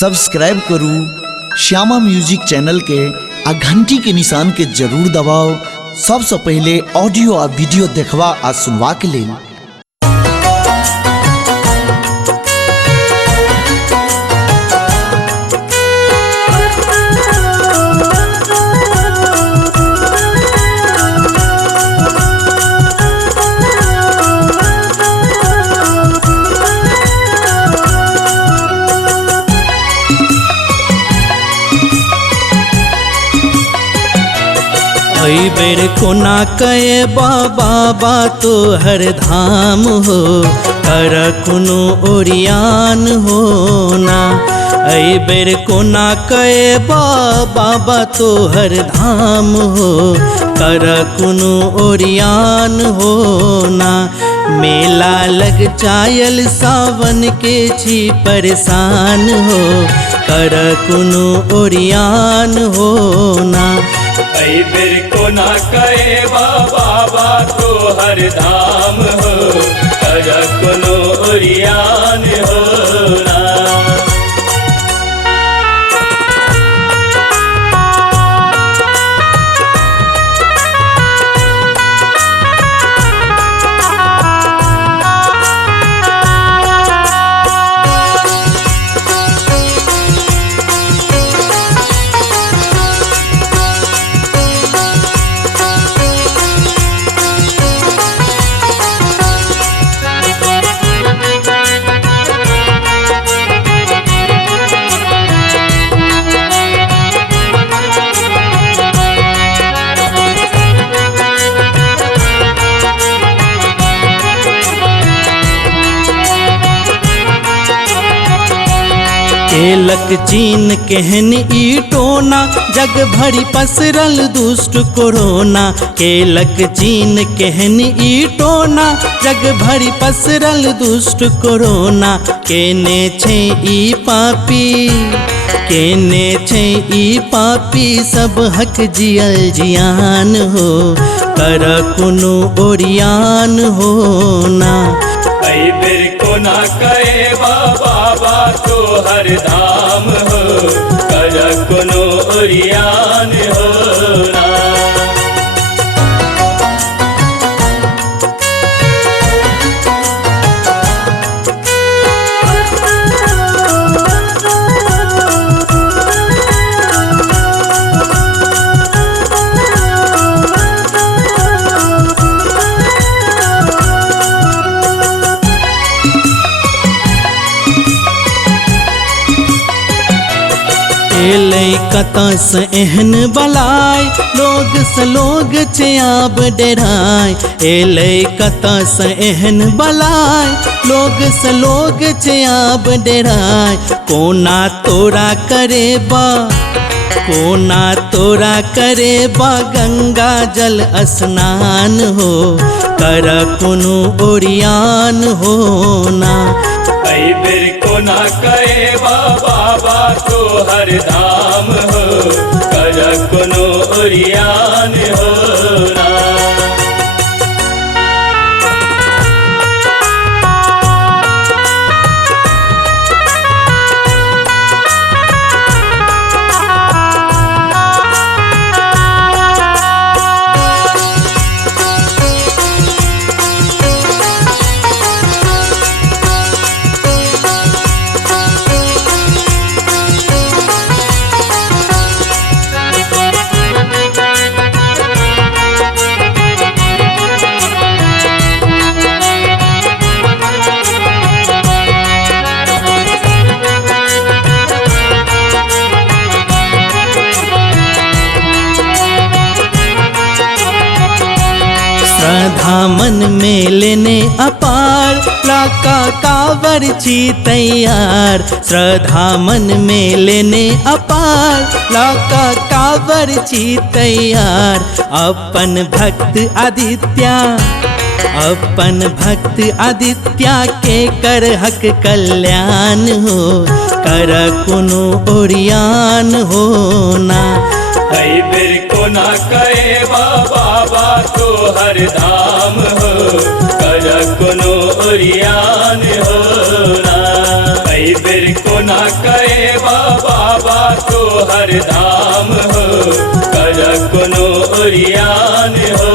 Subscribe करू Shyama music channel के आ घंटी के निशान के जरूर दबाओ सबसे पहले ऑडियो आ वीडियो देखवा आ सुनवा के लिए। बेर कोना कहे बाबा तो हर धाम हो कर कुनो ओरियान हो ना। ऐ बेर कोना कहे बाबा तो हर धाम हो कर कुनो ओरियान हो ना। मेला लग चायल सावन के छी परेशान हो कर कुनो ओरियान हो ना। ऐ बेर कोना कहे बाबा तो हर धाम हो कर कोनो ओरियान हो ना। केलक चीन केहन ई टोना जग भरी पसरल दुष्ट कोरोना। केलक चीन केहन ई टोना जग भरी पसरल दुष्ट कोरोना। केने छे ई पापी केने छे ई पापी सब हक जियल जियान हो कर कुनो ओरियान हो ना। ऐ बेर कोना कहे बाबा तो हर धाम हो कर कोनो ओरियान हो ना। कता से एहन बलाय लोग से लोग चयाब डराय। एले कता से एहन बलाय लोग से लोग चयाब डराय। कोना तोरा करे बा गंगा जल स्नान हो कर कुनो ओरियान हो ना। ऐ बेर कोना कहे बाबा तो हर धाम हो कर कोनो ओरियान हो ना। श्रद्धा मन में लेने अपार लाका कावर छी तैयार। श्रद्धा मन में लेने अपार लाका कावर छी तैयार। अपन भक्त आदित्य के कर हक कल्याण हो कर कुनो ओरियान हो ना। ऐ बेर कोना कहे बाबा तो हर धाम हो कर कोनो ओरियान हो ना। ऐ बेर कोना कहे बाबा तो हर धाम हो कर कोनो ओरियान हो